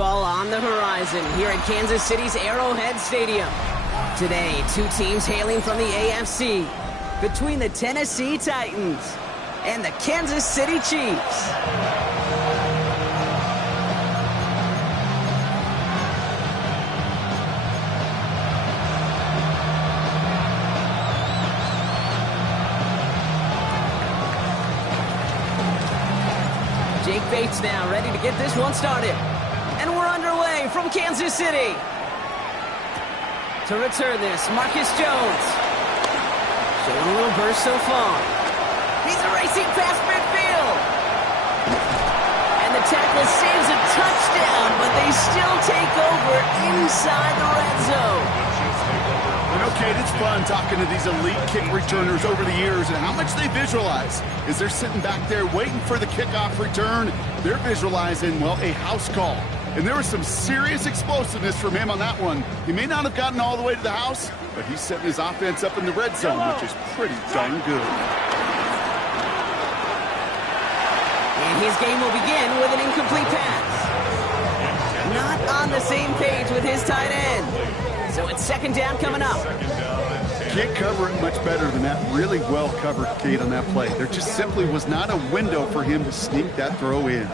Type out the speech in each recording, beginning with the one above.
football on the horizon here at Kansas City's Arrowhead Stadium. Today, two teams hailing from the AFC, between the Tennessee Titans and the Kansas City Chiefs. Jake Bates now ready to get this one started. And we're underway from Kansas City. To return this, Marcus Jones. Showing a little burst so far. He's racing past midfield. And the tackle saves a touchdown, but they still take over inside the red zone. And okay, it's fun talking to these elite kick returners over the years and how much they visualize. As they're sitting back there waiting for the kickoff return, they're visualizing, well, a house call. And there was some serious explosiveness from him on that one. He may not have gotten all the way to the house, but he's setting his offense up in the red zone, which is pretty darn good. And his game will begin with an incomplete pass. Not on the same page with his tight end. So it's second down coming up. Can't cover it much better than that. Really well covered, Kate, on that play. There just simply was not a window for him to sneak that throw in.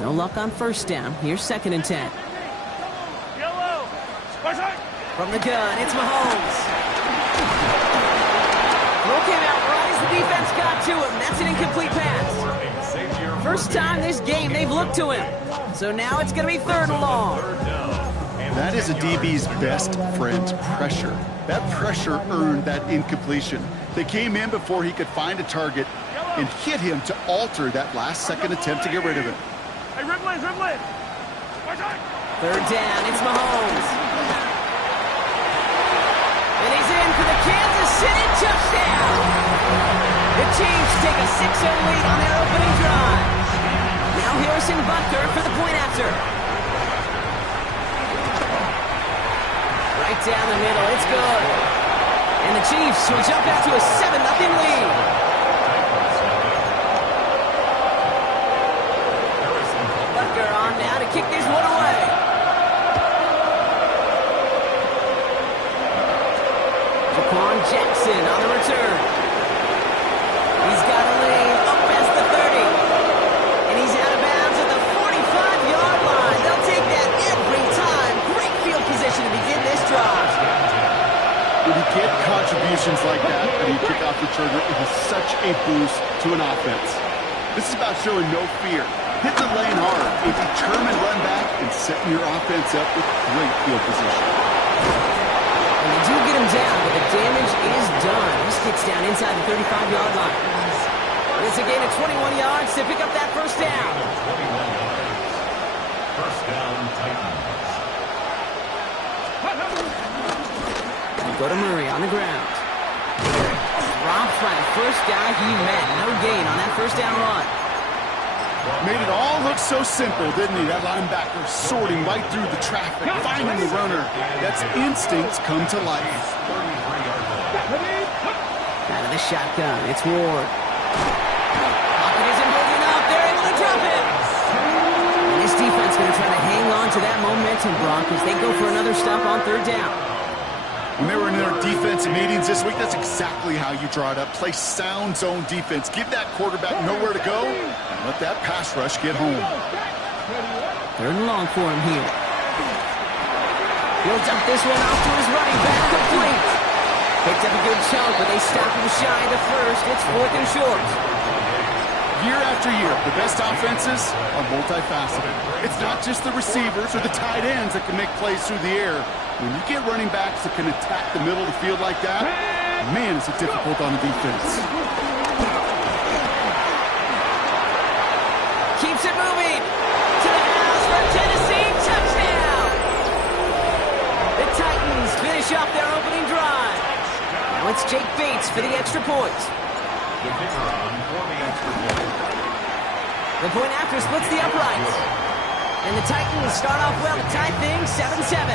No luck on first down. Here's 2nd and 10. From the gun, it's Mahomes. Throw came out right as the defense got to him. That's an incomplete pass. First time this game they've looked to him. So now it's going to be 3rd and long. That is a DB's best friend, pressure. That pressure earned that incompletion. They came in before he could find a target and hit him to alter that last-second attempt to get rid of it. Hey, Ripley! 3rd down, it's Mahomes. And he's in for the Kansas City touchdown. The Chiefs take a 6-0 lead on their opening drive. Now Harrison Butker for the point after. Right down the middle, it's good. And the Chiefs will jump out to a 7-0 lead. Butker on now to kick this one away. Jaquan Jackson on the return. He's got a lane up past the 30. And he's out of bounds at the 45-yard line. They'll take that every time. Great field position to begin this drive. When you get contributions like that and you kick off returner, it is such a boost to an offense. This is about showing no fear. Hit the lane hard, a determined run back, and setting your offense up with great field position. And they do get him down, but the damage is done. This gets down inside the 35-yard line. It's a gain of 21 yards to pick up that first down. First down, Titans. Go to Murray on the ground. Drops right. First guy he met. No gain on that first down run. Made it all look so simple, didn't he? That linebacker sorting right through the traffic, finding the runner. That's instincts come to life. Out of the shotgun, it's Ward. Pocket isn't holding up. They're able to drop it. And this defense going to try to hang on to that momentum, Brock, as they go for another stop on 3rd down. When they were in their defensive meetings this week, that's exactly how you draw it up. Play sound zone defense. Give that quarterback nowhere to go, and let that pass rush get home. 3rd and long for him here. He'll dump this one off to his running back, complete. Picked up a good chunk, but they stop him shy of the first. It's 4th and short. Year after year, the best offenses are multifaceted. It's not just the receivers or the tight ends that can make plays through the air. When you get running backs that can attack the middle of the field like that, man, is it difficult on the defense. Keeps it moving. To the house for Tennessee. Touchdown. The Titans finish off their opening drive. Now it's Jake Bates for the extra point. The point after splits the uprights. And the Titans start off well to tie things 7-7.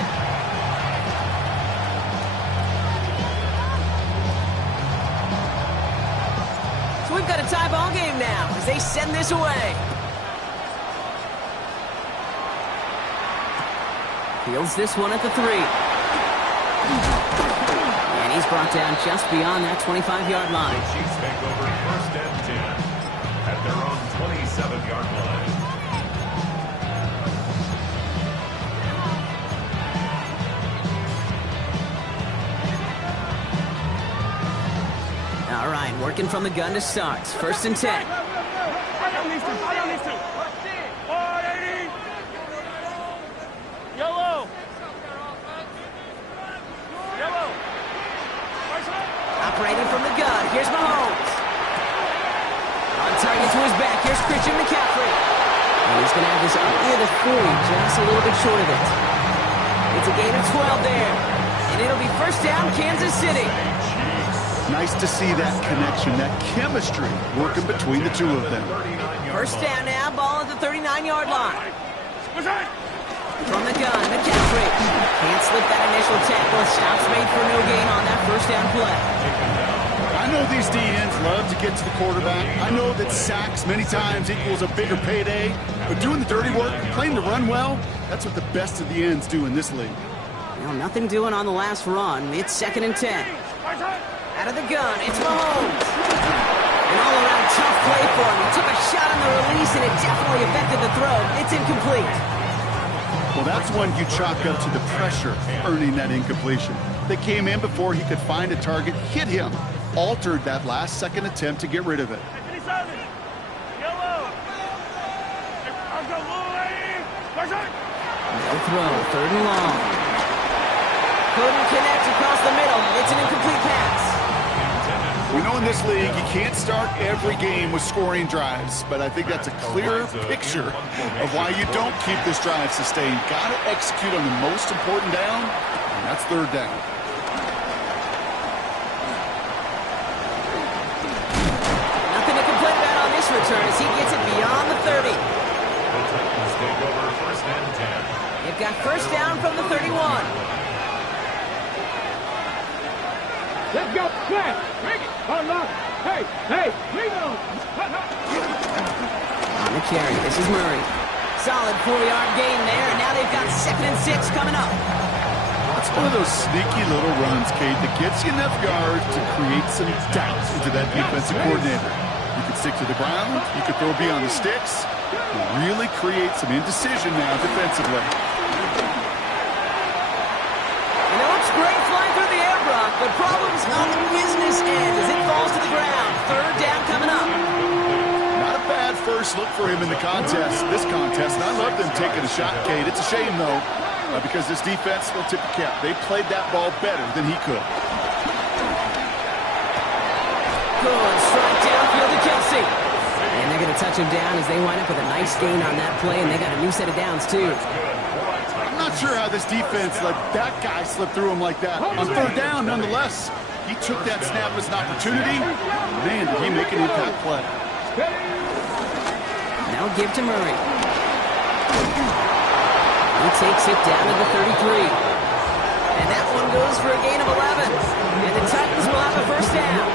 So we've got a tie ball game now as they send this away. Fields this one at the 3. And he's brought down just beyond that 25-yard line. Chiefs take over 1st and 10 at their own 27-yard line. All right, working from the gun to start. 1st and 10. Yellow. Operating from the gun. Here's Mahomes. On target to his back. Here's Christian McCaffrey. And he's going to have this up near the 40, just a little bit short of it. It's a gain of 12 there. And it'll be 1st down, Kansas City. Nice to see that connection, that chemistry working between the two of them. 1st down now, ball at the 39-yard line. From the gun, McCaffrey. Can't slip that initial tackle. Stops made for no gain on that 1st down play. I know these DNs love to get to the quarterback. I know that sacks many times equals a bigger payday. But doing the dirty work, playing to run well, that's what the best of the ends do in this league. Well, nothing doing on the last run. It's 2nd and 10. Out of the gun, it's Mahomes. An all-around tough play for him. He took a shot on the release, and it definitely affected the throw. It's incomplete. Well, that's one you chalk up to the pressure earning that incompletion. They came in before he could find a target, hit him, altered that last-second attempt to get rid of it. No throw, 3rd and long. Couldn't connect across the middle. It's an incomplete pass. We know in this league you can't start every game with scoring drives, but I think that's a clear picture of why you don't keep this drive sustained. Got to execute on the most important down, and that's 3rd down. Nothing to complain about on this return as he gets it beyond the 30. The Titans take over 1st and 10. They've got 1st down from the 31. Let's go. Flat. Unlock. Hey. Leave it on. On the carry, this is Murray. Solid 4-yard gain there, and now they've got 2nd and 6 coming up. That's one of those sneaky little runs, Kate, that gets you enough yards to create some doubt into that defensive coordinator. You can stick to the ground, you can throw beyond the sticks, and really create some indecision now defensively. And it looks great flying through the air, Brock, but problems on the business end as it falls to the ground. 3rd down coming up. Not a bad first look for him in the this contest, and I love them taking a shot, Kate. It's a shame, though, because this defense will tip the cap. They played that ball better than he could. Good strike downfield to Kelsey. And they're going to touch him down as they wind up with a nice gain on that play, and they got a new set of downs, too. I'm not sure how this defense let that guy slip through him like that. On 3rd down, nonetheless, he took that snap as an opportunity. Man, did he make an impact play. Now give to Murray. He takes it down to the 33. And that one goes for a gain of 11. And the Titans will have a 1st down.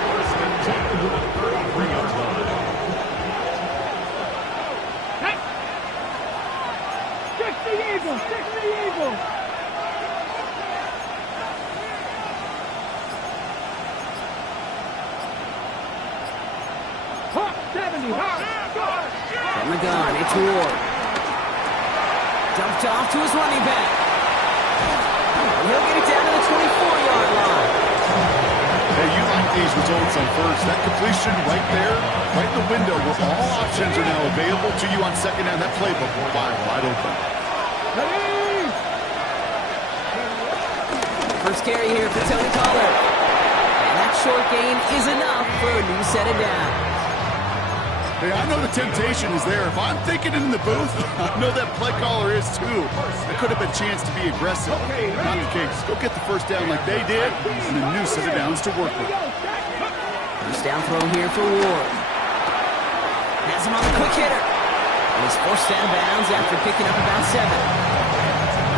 Stick the Eagle. Stick the Eagle. Hawk 70. From the gun, it's Ward. Dumped off to his running back. And he'll get it down to the 24-yard line. Hey, you like these results on 1st. That completion right there, right in the window where all options are now available to you on 2nd down. That playbook wide open. First carry here for Tony Pollard. And that short gain is enough for a new set of downs. Hey, I know the temptation is there. If I'm thinking in the booth, I know that play caller is too. There could have been a chance to be aggressive. Not the case. Go get the 1st down like they did, and a new set of downs to work with. First down throw here for Ward. Has him on the quick hitter. And he's forced out of bounds after picking up about 7.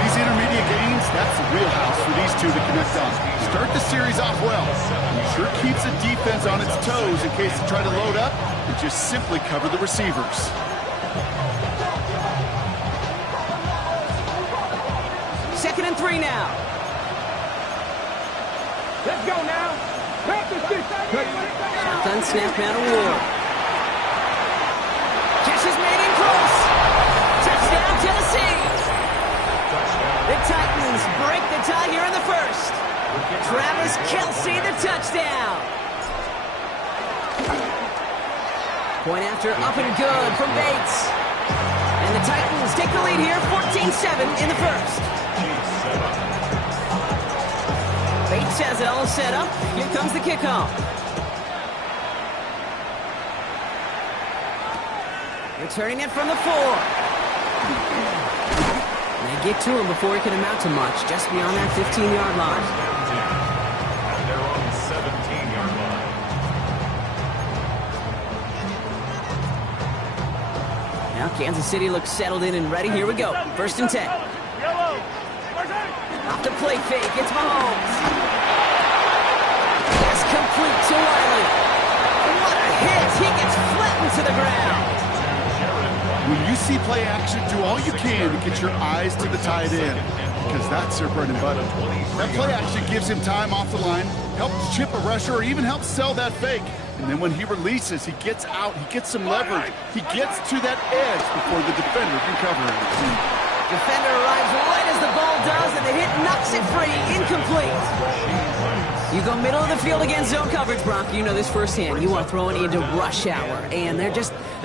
These intermediate gains, that's the wheelhouse for these two to connect on. Start the series off well. It sure keeps the defense on its toes in case they try to load up and just simply cover the receivers. 2nd and 3 now. Let's go now. Shotgun snap out of Ward. Catch is made in close. Touchdown, Tennessee. The Titans break the tie here in the first. Travis Kelce, the touchdown. Point after up and good from Bates. And the Titans take the lead here, 14-7 in the first. Bates has it all set up. Here comes the kickoff. Returning it from the 4. And they get to him before he can amount to much, just beyond that 15-yard line. At their own 17-yard line. Now Kansas City looks settled in and ready. Here we go. 1st and 10. Off the play fake. It's Mahomes. Pass complete to Wiley. What a hit. He gets flattened to the ground. When you see play action, do all you can to get your eyes to the tight end, because that's their bread and butter. That play action gives him time off the line, helps chip a rusher, or even helps sell that fake. And then when he releases, he gets out, he gets some leverage. He gets to that edge before the defender can cover him. Defender arrives right as the ball does, and the hit knocks it free. Incomplete. You go middle of the field against zone coverage, Brock. You know this firsthand. You are throwing into rush hour, and there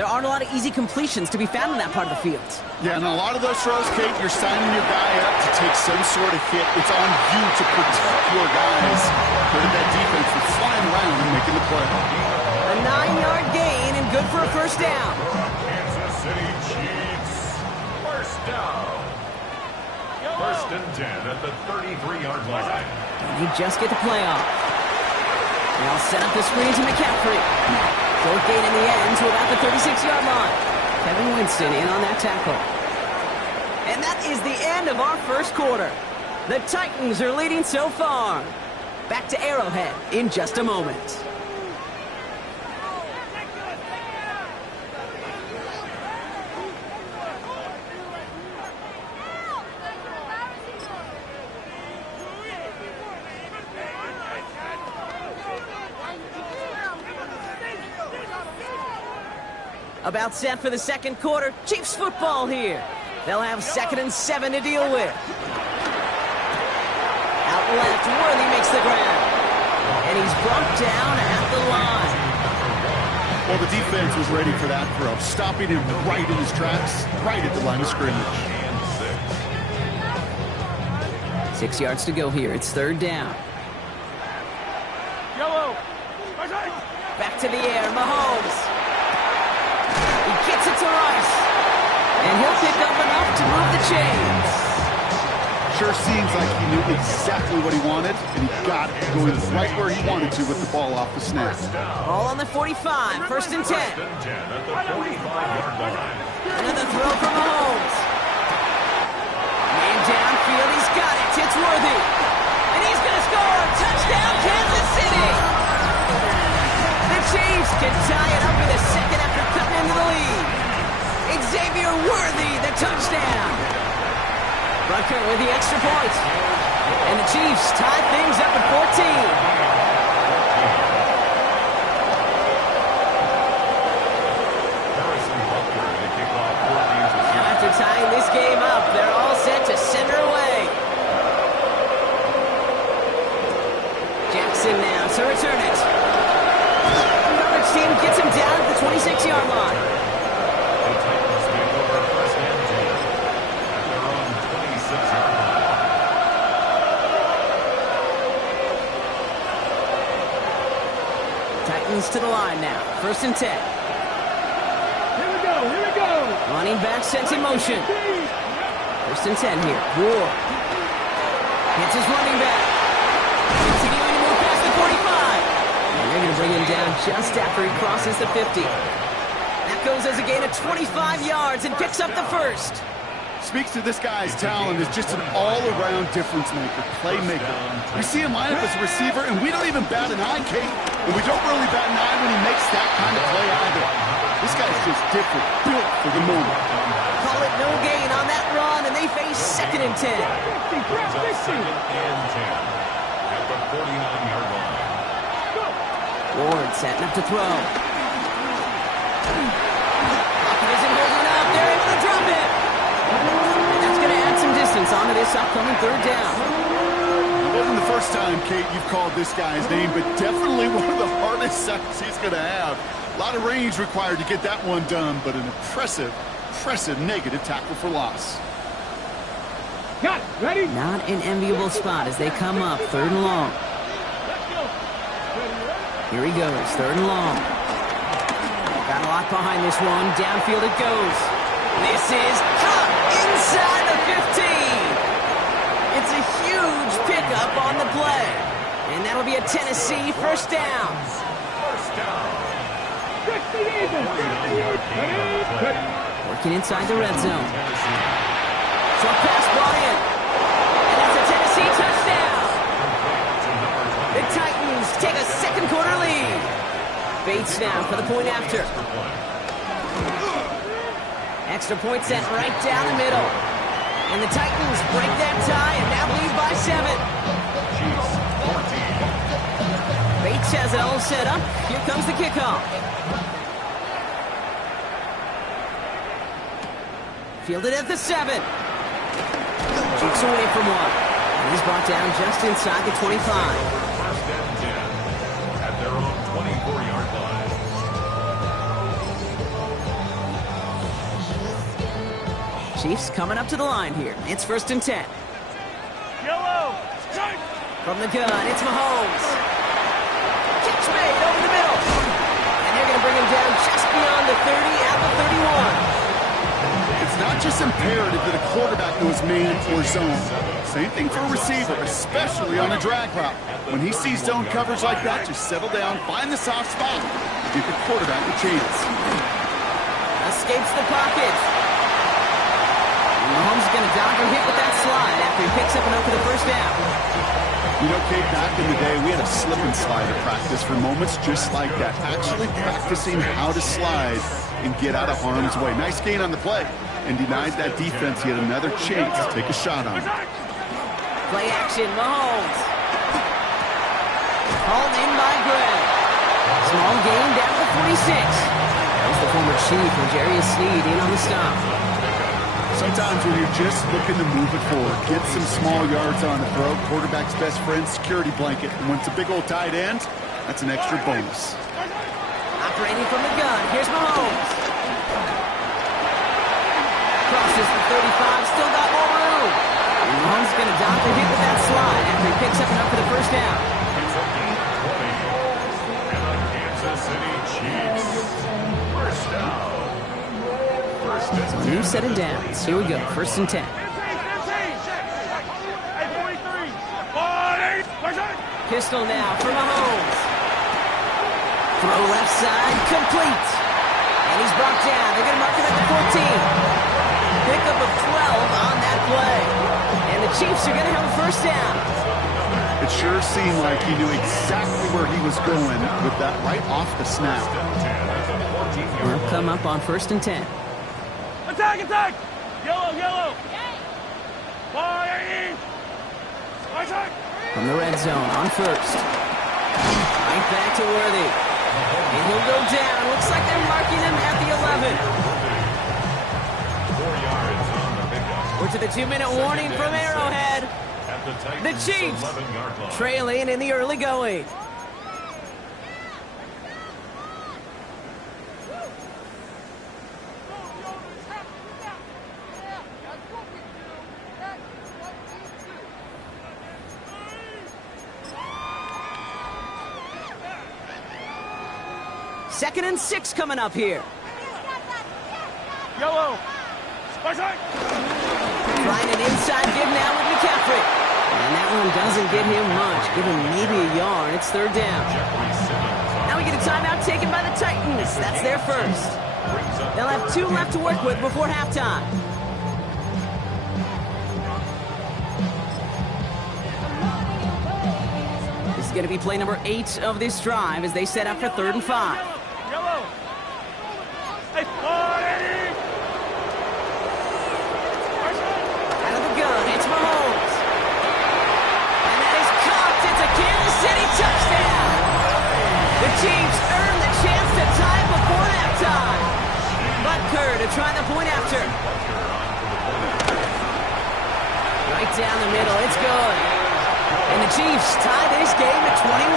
aren't a lot of easy completions to be found in that part of the field. Yeah, and a lot of those throws, Kate, you're signing your guy up to take some sort of hit. It's on you to protect your guys. Hurt that defense from flying around and making the play. A 9-yard gain and good for a first down. Kansas City Chiefs. First down. 1st and 10 at the 33-yard line. And you just get the play off. They'll set up the screen to McCaffrey. Short gain in the end to about the 36-yard line. Kevin Winston in on that tackle. And that is the end of our first quarter. The Titans are leading so far. Back to Arrowhead in just a moment. About set for the second quarter. Chiefs football here. They'll have 2nd and 7 to deal with. Out left, Worthy makes the grab. And he's brought down at the line. Well, the defense was ready for that throw, stopping him right in his tracks, right at the line of scrimmage. 6 yards to go here. It's 3rd down. Back to the air, Mahomes. He gets it to Rice. And he'll pick up enough to move the chains. Sure seems like he knew exactly what he wanted, and he got it going right where he wanted to with the ball off the snap. Ball on the 45, 1st and 10. 1st and 10 at the 45-yard line. Another throw from Mahomes. Man downfield, he's got it. It's Worthy. And he's going to score. Touchdown, Kansas City. The Chiefs can tie it up in a second after cutting into the lead. Xavier Worthy, the touchdown. Rucker with the extra point. And the Chiefs tie things up at 14. After tying this game up, they're all set to send her away. Jackson now to return it. Coverage team gets him down at the 26-yard line. The Titans make over 1st and 10 at their own 26-yard line. Titans to the line now. 1st and 10. Here we go. Running back sent in motion. 1st and 10 here. Ward. Hits his running back. Continuing to move past the 45. And they're going to bring him down just after he crosses the 50. That goes as a gain of 25 yards and picks up the first. Speaks to this guy's talent as just an all-around difference maker, playmaker. We see him line up as a receiver, and we don't even bat an eye, Kate. And we don't really bat an eye when he makes that kind of play either. This guy's just different, built for the moment. Call it no gain on that run, and they face 2nd and 10. Brings up 2nd and 10 at the 49-yard line. Ward setting up to throw. Pocket isn't holding up. They're able to drop it. And that's going to add some distance onto this upcoming 3rd down. It wasn't the first time, Kate, you've called this guy's name, but definitely one of the hardest sacks he's going to have. A lot of range required to get that one done, but an impressive negative tackle for loss. Got it. Ready? Not an enviable spot as they come up 3rd and long. Here he goes, 3rd and long. Got a lot behind this one. Downfield it goes. This is caught inside the 15. It's a huge pickup on the play. And that'll be a Tennessee 1st down. First down. 60 even. 60. Working inside the red zone. Short pass brought in. And that's a Tennessee touchdown. The Titans take a 2nd quarter lead. Bates now for the point after. Extra point set right down the middle. And the Titans break that tie and now lead by 7. Chiefs 14. Bates has it all set up. Here comes the kickoff. Fielded at the 7. Cheeks away from one. And he's brought down just inside the 25. 1st and 10 at their own 24-yard line. Chiefs coming up to the line here. It's 1st and 10. Yellow. Strike. From the gun, it's Mahomes. Catch made over the middle. And they're going to bring him down just beyond the 30 at the 31. It's not just imperative that a quarterback knows man or zone. Same thing for a receiver, especially on a drag route. When he sees zone coverage like that, just settle down, find the soft spot, and give the quarterback a chance. Escapes the pocket. Mahomes is going to dodge and hit with that slide after he picks up enough for the 1st down. You know, Kate, back in the day, we had a slip and slide at practice for moments just like that. Actually practicing how to slide and get out of harm's way. Nice gain on the play. And denied that defense yet another chance to take a shot on it. Play action, Mahomes. Hauled in by Gray. Small gain down to 46. That was the former Chief, Jarius Sneed, in on the stop. Sometimes when you're just looking to move it forward, get some small yards on the throw, quarterback's best friend, security blanket. And when it's a big old tight end, that's an extra bonus. Operating from the gun, here's Mahomes. Crosses the 35, still got more room. And Mahomes going to dodge and hit with that slide after he picks up enough for the 1st down. It's a deep 20. And the Kansas City Chiefs. 1st down. So new set of downs. Here we go, 1st and 10. Pistol now for Mahomes. Throw left side, complete. And he's brought down. They're going to mark him at the 14. Pickup of 12 on that play. And the Chiefs are going to have a 1st down. It sure seemed like he knew exactly where he was going with that right off the snap. They'll come up on 1st and 10. Attack, attack! Yellow, yellow! Fire! From the red zone on 1st. Right back to Worthy. And he'll go down. Looks like they're marking him at the 11. We're to the 2-minute warning from Arrowhead. The Chiefs trailing in the early going. Second and 6 coming up here. Yellow! Trying an inside give now with McCaffrey. And that one doesn't get him much. Give him maybe a yard. It's 3rd down. Now we get a timeout taken by the Titans. That's their 1st. They'll have 2 left to work with before halftime. This is going to be play number 8 of this drive as they set up for 3rd and 5. Yellow! They're trying the point after. Right down the middle. It's good. And the Chiefs tie this game at 21.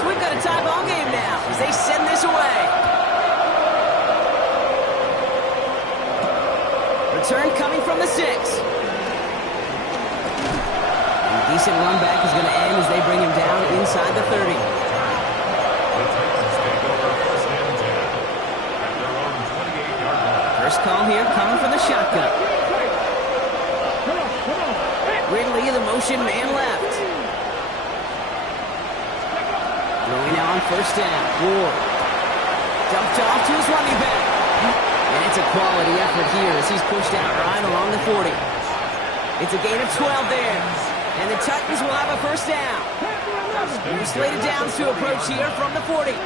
So we've got a tie ball game now as they send this away. Return coming from the 6. A decent run back is going to end as they bring him down inside the 30. First call here coming from the shotgun. Ridley, the motion man left. Throwing now on first down. Ward. Dumped off to his running back. And it's a quality effort here as he's pushed out right along the 40. It's a gain of 12 there. And the Titans will have a first down. Slated downs to approach here from the 40.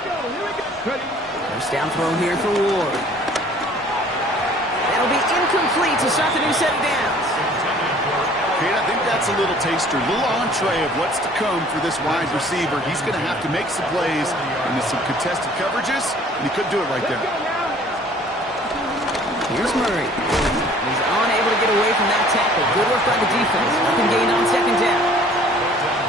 First down throw here for Ward. That'll be incomplete to start the new set of downs. Kate, I think that's a little taster, a little entree of what's to come for this wide receiver. He's going to have to make some plays into some contested coverages, and he couldn't do it right there. Here's Murray. He's unable to get away from that tackle. Good work by the defense. Nothing gained on second down.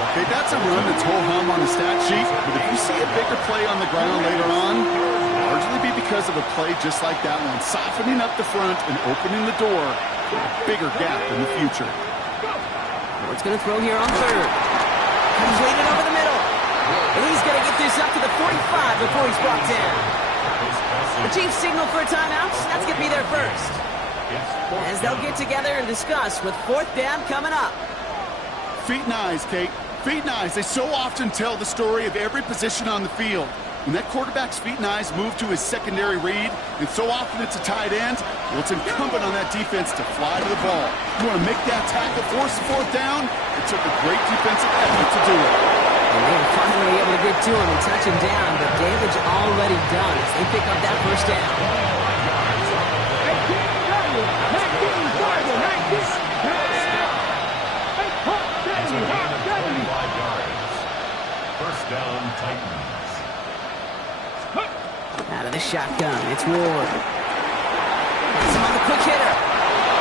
Okay, that's a run that's ho-hum on the stat sheet, but if you see a bigger play on the ground later on, it'll largely be because of a play just like that one, softening up the front and opening the door for a bigger gap in the future. Ward's going to throw here on third. Completed over the middle. And he's going to get this up to the 45 before he's brought down. The Chiefs signal for a timeout. That's going to be their first. As they'll get together and discuss with fourth down coming up. Feet and eyes, Kate. Feet and eyes. They so often tell the story of every position on the field. When that quarterback's feet and eyes move to his secondary read, and so often it's a tight end, well, it's incumbent on that defense to fly to the ball. You want to make that tackle, force the fourth down? It took a great defensive effort to do it. And they were finally able to get to him and touch him down, but damage already done as they pick up that first down. First down, Titans. Out of the shotgun, it's Ward. That's him on the quick hitter.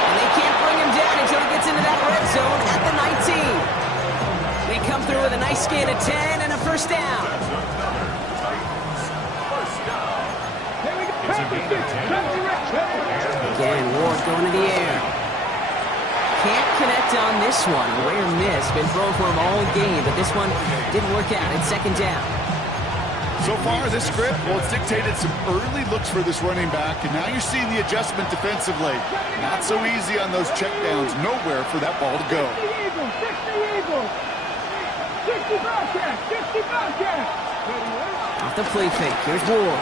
And they can't bring him down until he gets into that red zone at the 19. They come through with a nice gain of 10 and a first down. Again, Ward going to the air. Can't connect on this one. A rare miss. Been thrown for him all game, but this one didn't work out. It's second down. So far, this script, well, it's dictated some early looks for this running back, and now you're seeing the adjustment defensively. Not so easy on those checkdowns. Nowhere for that ball to go. 60 Bobcats! Off the play fake. Here's Ward.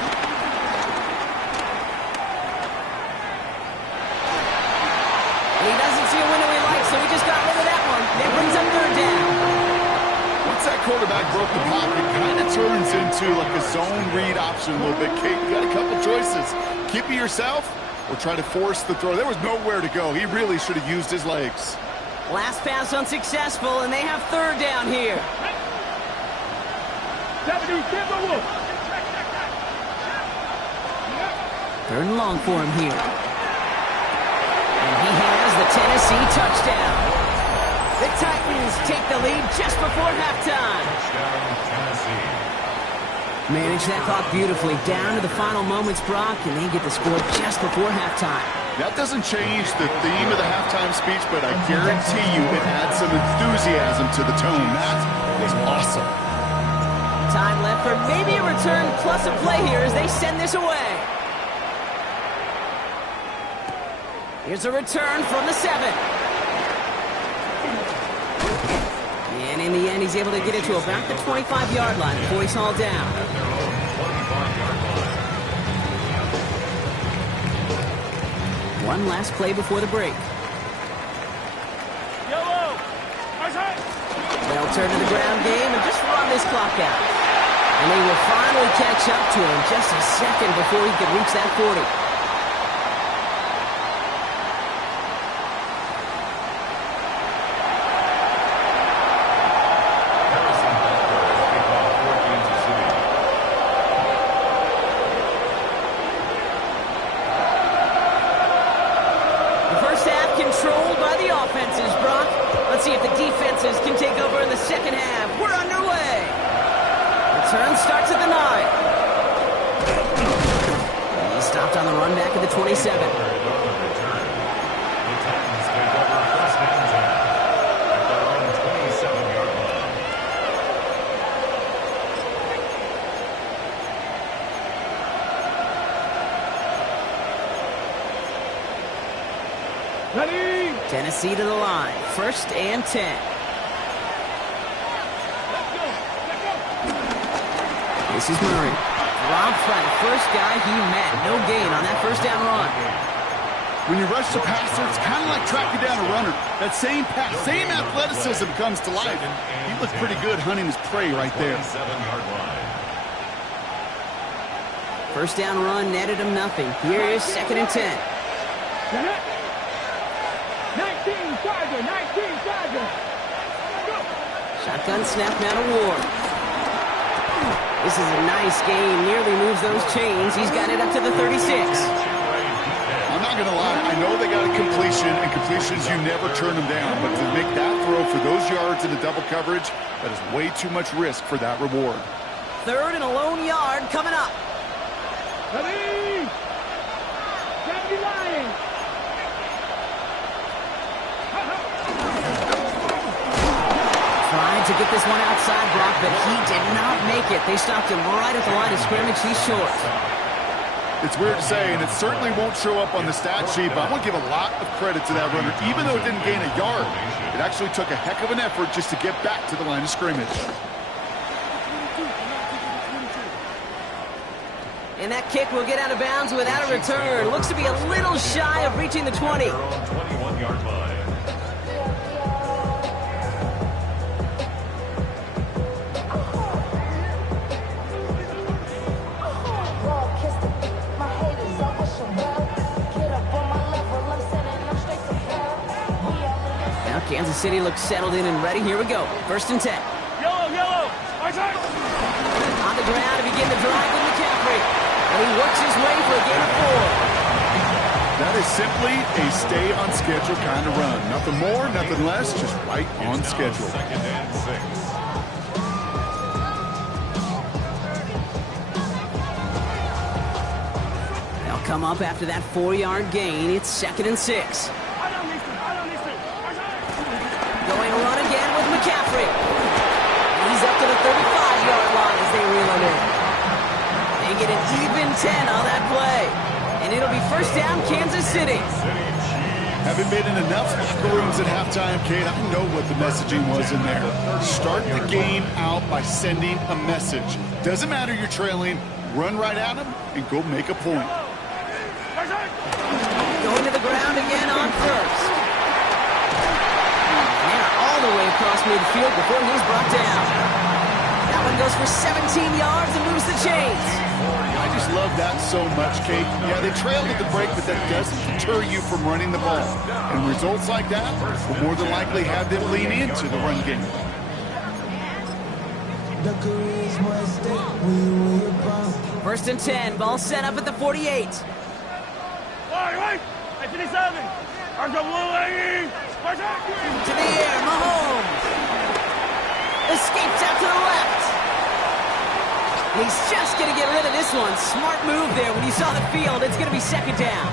And he doesn't see a window he likes, so he just got rid of that one. It brings up third down. Once that quarterback broke the pocket, it kind of turns into like a zone read option a little bit. Kate, you got a couple choices. Keep it yourself or try to force the throw. There was nowhere to go. He really should have used his legs. Last pass unsuccessful, and they have third down here. Third and long for him here. And he has the Tennessee touchdown. The Titans take the lead just before halftime. Manage that clock beautifully down to the final moments, Brock, and they get the score just before halftime. That doesn't change the theme of the halftime speech, but I guarantee you it adds some enthusiasm to the tone. That was awesome. Time left for maybe a return plus a play here as they send this away. Here's a return from the 7. And in the end, he's able to get it to about the 25-yard line before he's hauled down. One last play before the break. They'll turn to the ground game and just run this clock out. And they will finally catch up to him just a second before he could reach that 40. controlled by the offenses, Brock. Let's see if the defenses can take over in the second half. We're underway. Return starts at the 9. He stopped on the run back at the 27. Ready? Tennessee to the line. 1st and 10. This is Murray. Dropped by the first guy he met. No gain on that first down run. When you rush the passer, it's kind of like tracking down a runner. That same pass, same athleticism comes to life. He looked pretty good hunting his prey right there. 1st down run netted him nothing. Here is 2nd and 10. 19 Charger, 19 Charger. Shotgun snap now to Ward. This is a nice game. Nearly moves those chains. He's got it up to the 36. I'm not going to lie. I know they got a completion, and completions, you never turn them down. But to make that throw for those yards in the double coverage, that is way too much risk for that reward. 3rd and a lone yard coming up. Ready? 79. Trying to get this one outside, Brock, but he did not make it. They stopped him right at the line of scrimmage. He's short. It's weird to say, and it certainly won't show up on the stat sheet, but I want to give a lot of credit to that runner. Even though it didn't gain a yard, it actually took a heck of an effort just to get back to the line of scrimmage. And that kick will get out of bounds without a return. Looks to be a little shy of reaching the 20. 21-yard line. Now Kansas City looks settled in and ready. Here we go. 1st and 10. Yellow, yellow. On the ground to begin the drive with McCaffrey. And he works his way for a gain of 4. That is simply a stay-on-schedule kind of run. Nothing more, nothing less, just right on schedule. 2nd and 6. They'll come up after that 4-yard gain. It's 2nd and 6. Going to run again with McCaffrey. He's up to the 35-yard line as they reel him in. They get an even 10 on that play. And it'll be 1st down, Kansas City. Having been in enough locker rooms at halftime, Kate, I know what the messaging was in there. Start the game out by sending a message. Doesn't matter you're trailing, run right at them and go make a point. Going to the ground again on 1st. All the way across midfield before he's brought down. That one goes for 17 yards and moves the chains. I just love that so much, Kate. Yeah, they trailed at the break, but that doesn't deter you from running the ball. And results like that will more than likely have them lean into the run game. 1st and 10. Ball set up at the 48. To the air, Mahomes. Escapes out to the left. He's just going to get rid of this one. Smart move there. When you saw the field, it's going to be 2nd down.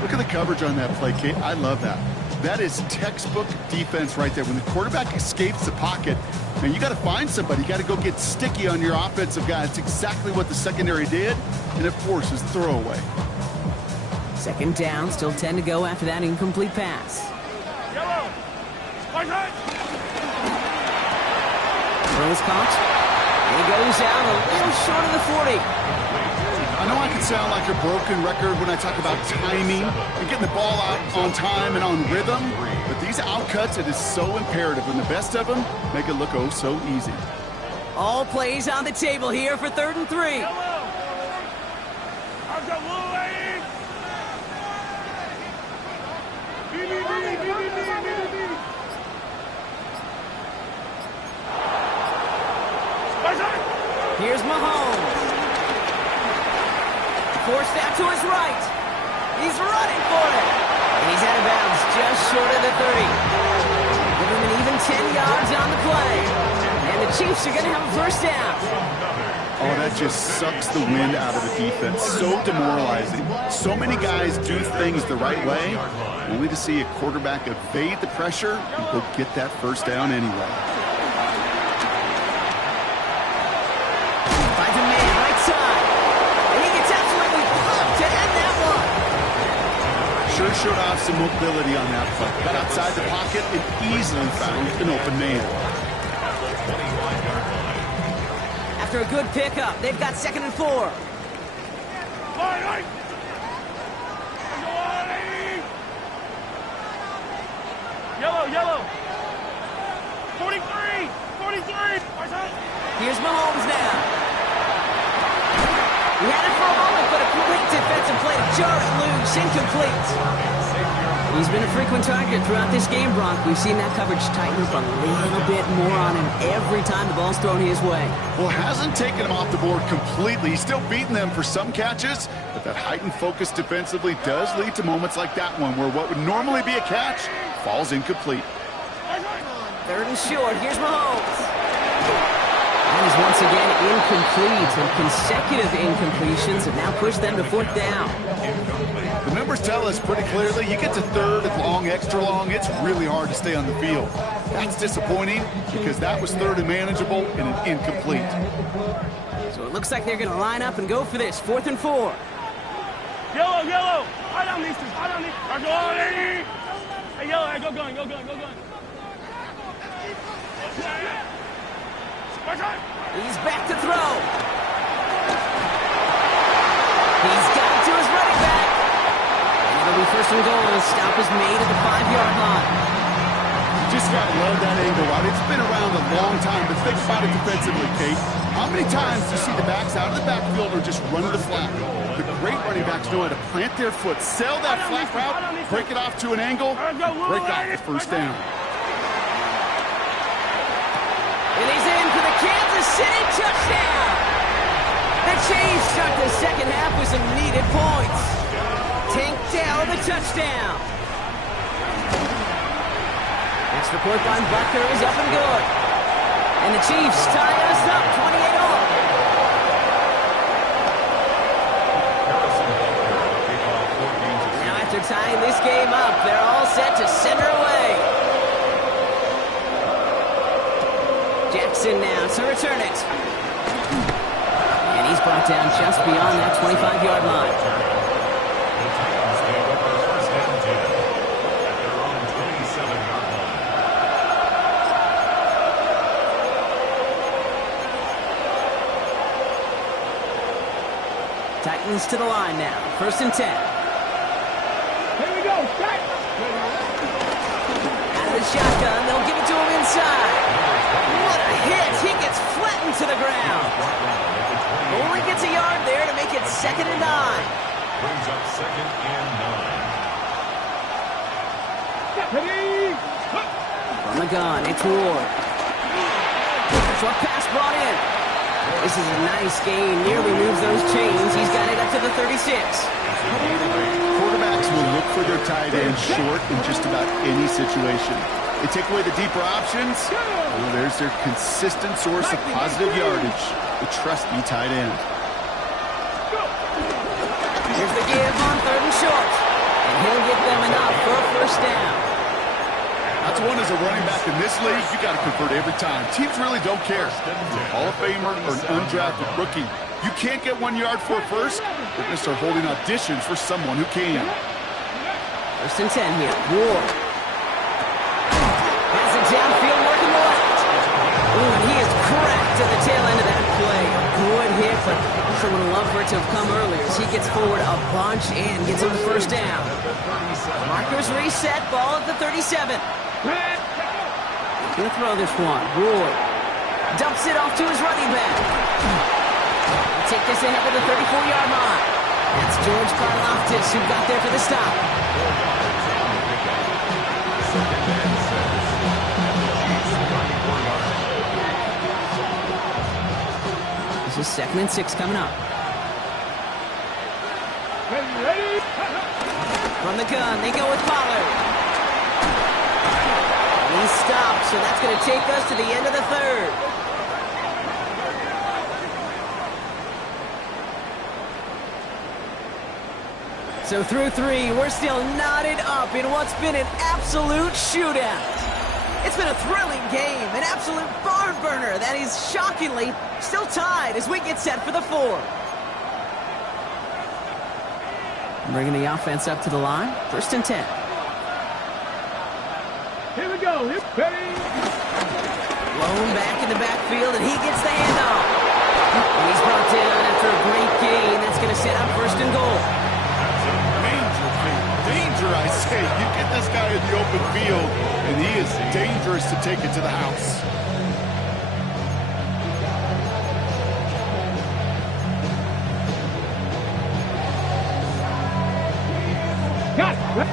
Look at the coverage on that play, Kate. I love that. That is textbook defense right there. When the quarterback escapes the pocket, man, you got to find somebody. You got to go get sticky on your offensive guy. It's exactly what the secondary did, and it forces throwaway. 2nd down, still 10 to go after that incomplete pass. Throws caught. And he goes out a little short of the 40. I know I can sound like a broken record when I talk about timing and getting the ball out on time and on rhythm, but these outcuts, it is so imperative, and the best of them make it look oh so easy. All plays on the table here for 3rd and 3. Here's Mahomes. Forced out to his right. He's running for it. And he's out of bounds short of the 30. Give them an even 10 yards on the play. And the Chiefs are going to have a first down. Oh, that just sucks the wind out of the defense. So demoralizing. So many guys do things the right way, only to see a quarterback evade the pressure and go get that first down anyway. Finds a man right side. And he gets absolutely pumped to end that one. Sure showed off some mobility on that play. Got outside the pocket and easily found an open man. After a good pickup, they've got 2nd and 4. Yellow. 43. Here's Mahomes now. He had it for a moment, but a great defensive play to jar it loose, incomplete. He's been a frequent target throughout this game, Brock. We've seen that coverage tighten up a little bit more on him every time the ball's thrown his way. Well, hasn't taken him off the board completely. He's still beating them for some catches, but that heightened focus defensively does lead to moments like that one where what would normally be a catch falls incomplete. 3rd and short. Here's Mahomes. And he's once again incomplete, and consecutive incompletions have now pushed them to 4th down. The numbers tell us pretty clearly, you get to 3rd and long, extra long, it's really hard to stay on the field. That's disappointing because that was 3rd and manageable and an incomplete. So it looks like they're going to line up and go for this. 4th and 4. Yellow. Hide on these two. Hey, yellow, go going. He's back to throw. He's got it to his running back. And it'll be 1st and goal. Stop is made at the 5-yard line. You just got to love that angle out. It's been around a long time, but think about it defensively, Kate. How many times do you see the backs out of the backfield or just run to the flat? The great running backs know how to plant their foot, sell that flat route, break it off to an angle, and break off the first down. And he's in for the Kansas City touchdown. The Chiefs start the second half with some needed points. Tank Dell the touchdown. Extra point by Butker is up and good. And the Chiefs tie us up 28-all. Now after tying this game up, they're all set to send her away. Jackson now to return it. And he's brought down just beyond that 25-yard line. The Titans take over 1st and 10 at their own 27-yard line. Titans to the line now. 1st and 10. Here we go. Set. Out of the shotgun, they'll give it to him inside. What a hit! He gets flattened to the ground. Only gets a yard there to make it 2nd and 9. Brings up 2nd and 9. From the gun, it's Ward. Short pass brought in. This is a nice gain. Nearly moves those chains. He's got it up to the 36. Quarterbacks will look for their tight end short in just about any situation. They take away the deeper options. Well, there's their consistent source of positive yardage, the trusty tight end. Here's the give on 3rd and short. And he'll get them enough for a first down. That's one as a running back in this league, you got to convert every time. Teams really don't care. Hall of Famer or an undrafted rookie. You can't get 1 yard for a first, they're going to start holding auditions for someone who can. 1st and 10 here. Ward. Has it downfield working the left. Ooh, and he is cracked to the tail end of that play. A good hit, but sure would love for it to have come earlier as he gets forward a bunch and gets him the first down. Markers reset, ball at the 37. Gonna throw this one. Ward dumps it off to his running back. Take this ahead to the 34-yard line. That's George Karlaftis who got there for the stop. This is 2nd and 6 coming up. From the gun, they go with Pollard. He stopped, so that's going to take us to the end of the third. So through three, we're still knotted up in what's been an absolute shootout. It's been a thrilling game, an absolute barn burner that is shockingly still tied as we get set for the fourth. Bringing the offense up to the line, 1st and 10. Here we go. Ready? Blown back in the backfield, and he gets the handoff. And he's brought down after a great gain. That's going to set up 1st and goal. Danger, I say. You get this guy in the open field, and he is dangerous to take it to the house.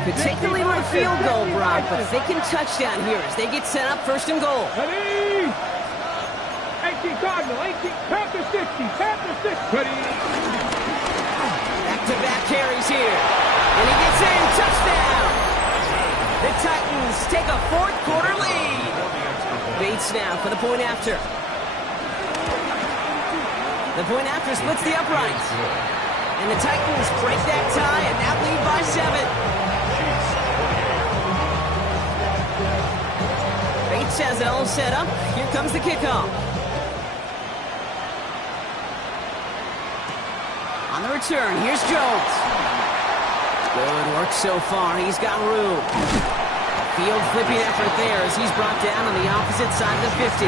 Particularly with a field goal, Brock, but if they can touchdown here as they get set up 1st and goal. Ready? 18 Cardinal, 18, Panther 60, Panther 60. Ready? Back-to-back carries here. And he gets in, touchdown! The Titans take a 4th quarter lead. Bates now for the point after. The point after splits the uprights. And the Titans break that tie and now lead by 7. Bates has it all set up. Here comes the kickoff. On the return, here's Jones. Good work so far. He's got room. Field flipping effort there as he's brought down on the opposite side of the 50.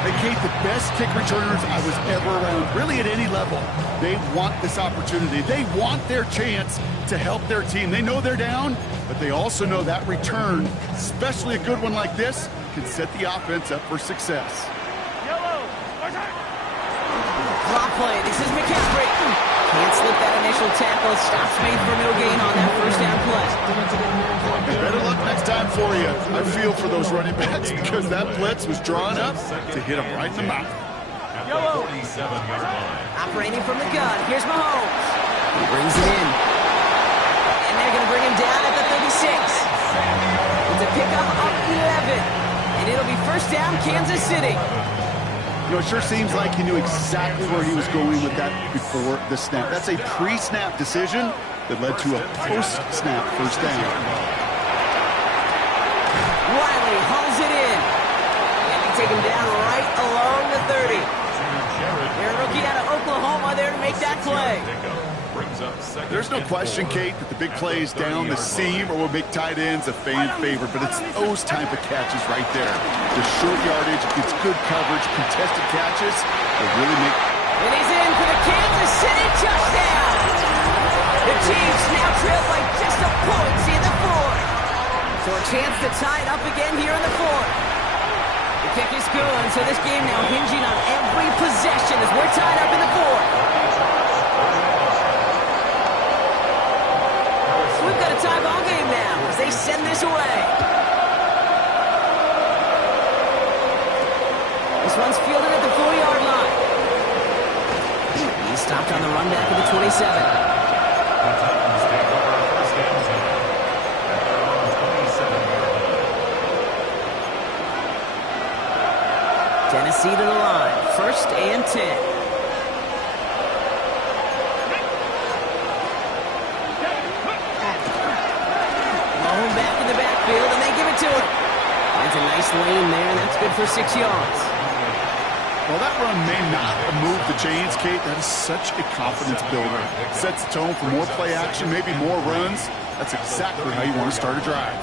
Hey, Kate, the best kick returners I was ever around, really at any level. They want this opportunity. They want their chance to help their team. They know they're down, but they also know that return, especially a good one like this, can set the offense up for success. Drop play. This is McCaffrey. Can't slip that initial tackle. Stops made for no gain on that 1st down play. Better luck next time for you. I feel for those running backs because that blitz was drawn up to hit them right in the mouth. Operating from the gun. Here's Mahomes. He brings it in. And they're going to bring him down at the 36. It's a pickup of 11. And it'll be 1st down, Kansas City. You know, it sure seems like he knew exactly where he was going with that before the snap. That's a pre-snap decision that led to a post-snap 1st down. Riley hauls it in. And they take him down right along the 30. Their rookie out of Oklahoma there to make that play. There's no question, Kate, that the big plays down the seam or will make tight ends a fan favorite, but it's those type of catches right there. The short yardage, it's good coverage, contested catches that really make... And he's in for the Kansas City touchdown! The Chiefs now trail by just a point in the 4th. So a chance to tie it up again here in the 4th. The kick is good, so this game now hinging on every possession as we're tied up in the 4th. We've got a tie ball game now as they send this away. This one's fielded at the 4-yard line. He's stopped on the run back at the 27. Tennessee to the line, 1st and 10. Back in the backfield, and they give it to him. Finds a nice lane there, and that's good for 6 yards. Well, that run may not have moved the chains, Kate. That is such a confidence builder. Sets the tone for more play action, maybe more runs. That's exactly how you want to start a drive.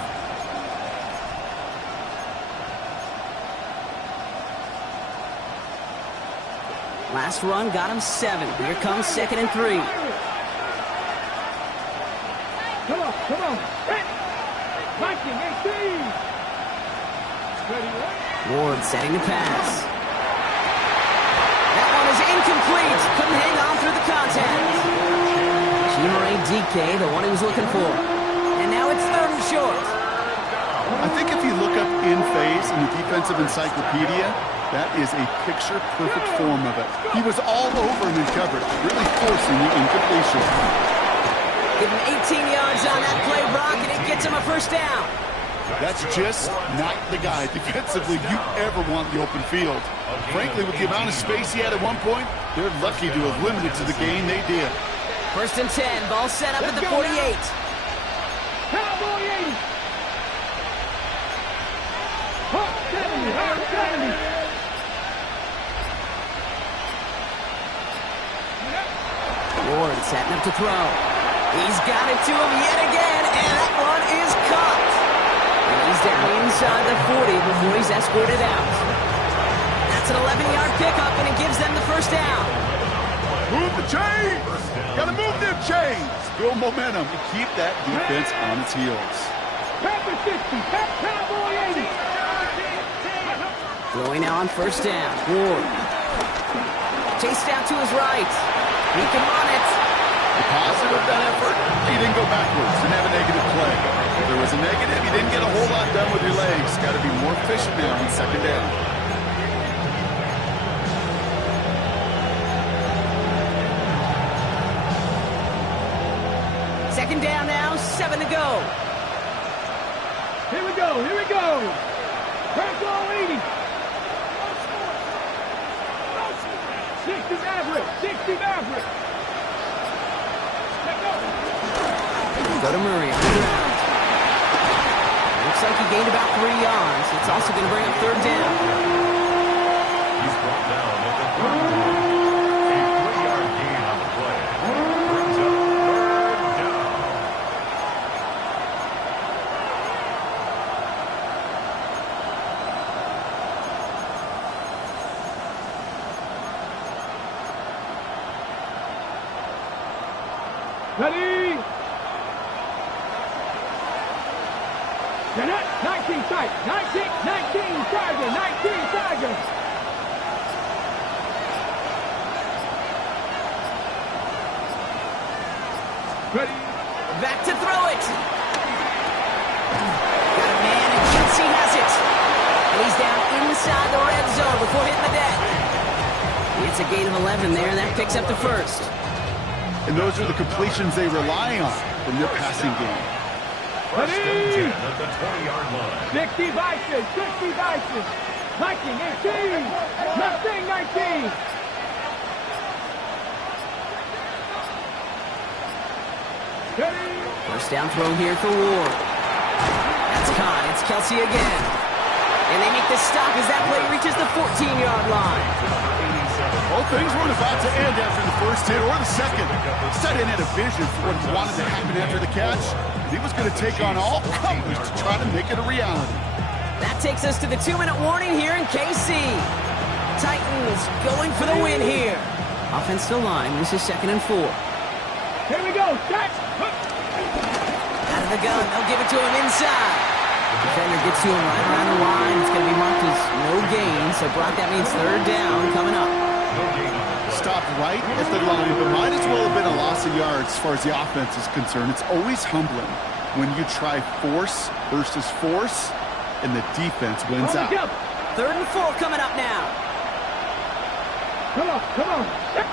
Last run got him 7. Here comes 2nd and 3. Come on. Viking 18. Ward setting the pass. That one is incomplete. Couldn't hang on through the contact. Chimere DK, the one he was looking for. And now it's 3rd and short. I think if you look up in phase in the defensive encyclopedia, that is a picture-perfect form of it. He was all over him in coverage, really forcing the incompletion. Give him 18 yards on that play, Brock, and it gets him a 1st down. That's just not the guy defensively you ever want in the open field. Frankly, with the amount of space he had at one point, they're lucky to have limited to the game they did. First and 10, ball set up at the 48. Cowboy 80. Hawk 70. Hawk 70. Ward setting up to throw. He's got it to him yet again, and that one is caught. And he's down inside the 40 before he's escorted out. That's an 11-yard pickup, and it gives them the first down. Move the chains! Gotta move them chains! Build momentum and keep that defense on its heels. Panther 60. Cowboy 80. Throwing now on first down. Ward. Chased down to his right. He can run it. The positive of that effort, he didn't go backwards and have a negative play. If there was a negative, you didn't get a whole lot done with your legs. Got to be more efficient now in second down. Second down now, 7 to go. Here we go. Here we go. Franco 80. 60 Maverick. 60 Maverick. Let's go. Go to Murray on the ground. Looks like he gained about 3 yards. It's also going to bring up third down. He's brought down at the 30. A 3-yard gain on the play. Brings up third down. Ready? Jeanette, 19 tight. 19 Tiger. 19 Tiger. Ready? Back to throw it. Got a man, and Chelsea has it. And he's down inside the red zone before hitting the deck. It's a gain of 11 there, and that picks up the first. And those are the completions they rely on from their passing game. First and Ready? 10 at the 20-yard line. 60 Vices. 60 Vices. 19, 18. Nothing, 19. Ready? First down throw here for Ward. That's caught. It's Kelsey again. And they make the stop as that play reaches the 14-yard line. Well, things weren't about to end after the first hit or the second. Sutton had a vision for what he wanted to happen after the catch. He was going to take on all comers to try to make it a reality. That takes us to the 2-minute warning here in KC. Titans going for the win here. Offensive line. This is 2nd and 4. Here we go. Set. Out of the gun. They'll give it to him inside. The defender gets to him right around the line. It's going to be marked as no gain. So, Brock, that means third down coming up. Stopped right at the line, but might as well have been a loss of yards as far as the offense is concerned. It's always humbling when you try force versus force, and the defense wins out. 3rd and 4 coming up now. Come on, come on.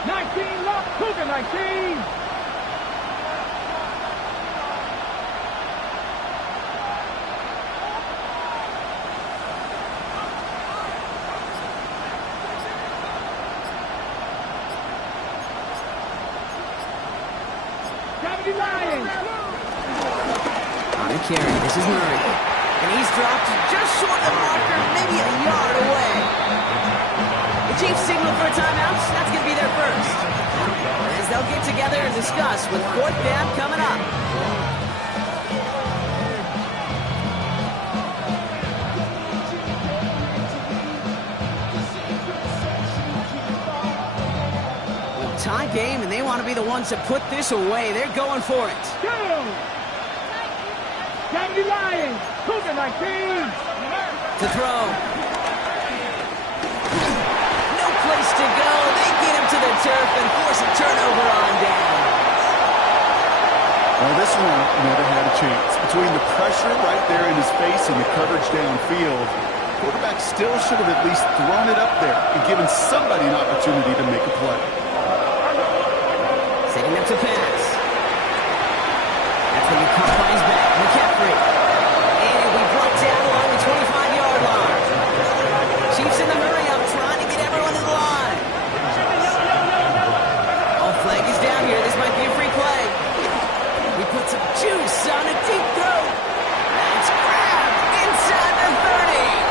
19, lock, Cougar 19. Lions. On a carry, this is Murray. And he's dropped just short of the marker, maybe a yard away. The Chiefs signal for a timeout. That's going to be their first. As they'll get together and discuss with 4th down coming up. Tie game, and they want to be the ones to put this away. They're going for it. Go! 70 Lions, Cougar 19. To throw. No place to go. They get him to the turf and force a turnover on down. Well, this one never had a chance. Between the pressure right there in his face and the coverage downfield, quarterback still should have at least thrown it up there and given somebody an opportunity to make a play. Setting up to pass. That's when he combines back. McCaffrey. And we block juice on a deep throw. That's grabbed inside the 30.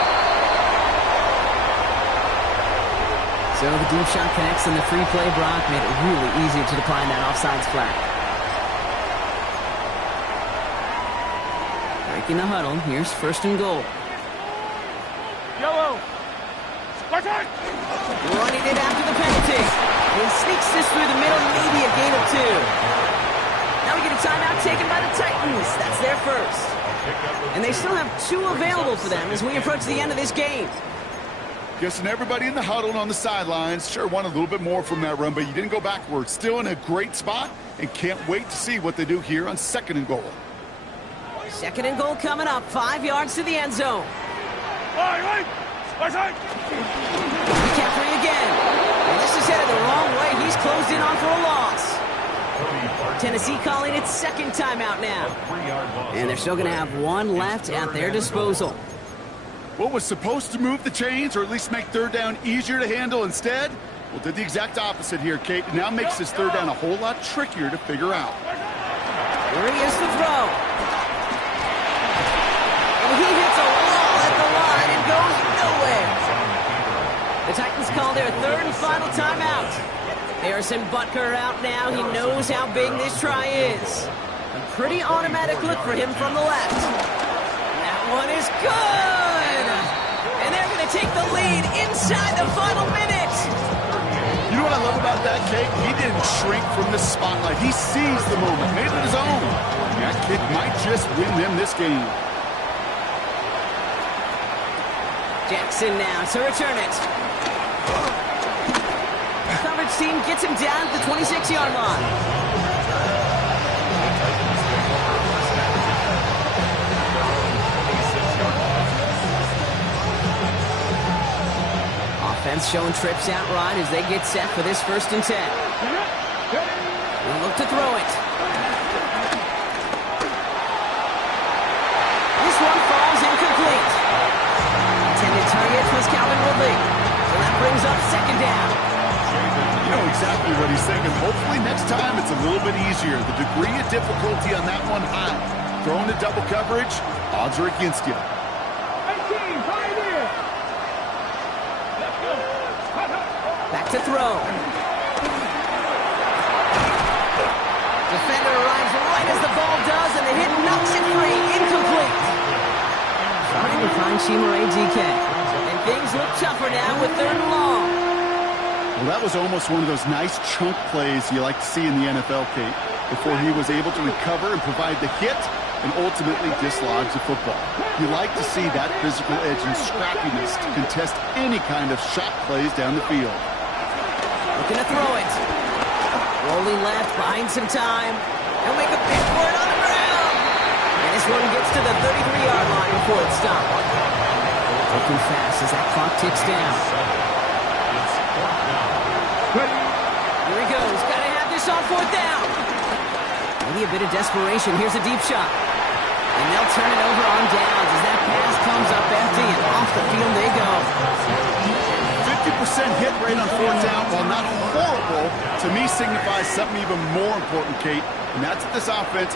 So the deep shot connects and the free play, Brock, made it really easy to decline that offsides flag. Breaking the huddle, here's first and goal. Yellow. Running it after the penalty. He sneaks this through the middle, maybe a gain of 2. Now we get a timeout taken by the Titans. That's their first. And they still have 2 available for them as we approach the end of this game. Guessing everybody in the huddle and on the sidelines sure want a little bit more from that run, but you didn't go backwards. Still in a great spot and can't wait to see what they do here on second and goal. Second and goal coming up, 5 yards to the end zone. McCaffrey again. And this is headed the wrong way. He's closed in on for a loss. Tennessee calling its second timeout now. And they're still going to have 1 left at their disposal. What was supposed to move the chains or at least make third down easier to handle instead? Well, did the exact opposite here, Kate. It now makes this third down a whole lot trickier to figure out. Here he is to throw. And he hits a wall at the line and goes nowhere. The Titans call their third and final timeout. Harrison Butker out now. He knows how big this try is. A pretty automatic look for him from the left. That one is good. And they're going to take the lead inside the final minute. You know what I love about that, Kate? He didn't shrink from the spotlight. He seized the moment, made it his own. That kick might just win them this game. Jackson now to return it. The coverage team gets him down at the 26-yard line. Offense showing trips out right as they get set for this 1st and 10. We'll look to throw it. This one falls incomplete. Intended target was Calvin Woodley. So that brings up second down. You know exactly what he's thinking. Hopefully next time it's a little bit easier. The degree of difficulty on that one high. Throwing to double coverage, odds are against you. 18, pioneer. Let's go. Back to throw. Defender arrives right as the ball does, and the hit knocks it free. Incomplete. Trying to find Chimere DK. And things look tougher now with 3rd and long. Well, that was almost one of those nice chunk plays you like to see in the NFL, Kate, before he was able to recover and provide the hit and ultimately dislodge the football. You like to see that physical edge and scrappiness to contest any kind of shot plays down the field. Looking to throw it. Rolling left, buying some time. He'll make a pick for it on the ground. And this one gets to the 33-yard line before it's stopped. Looking fast as that clock ticks down. Here he goes. Got to have this on 4th down. Maybe a bit of desperation. Here's a deep shot. And they'll turn it over on downs as that pass comes up empty and off the field they go. 50% hit rate on 4th down, while not horrible, to me signifies something even more important, Kate, and that's that this offense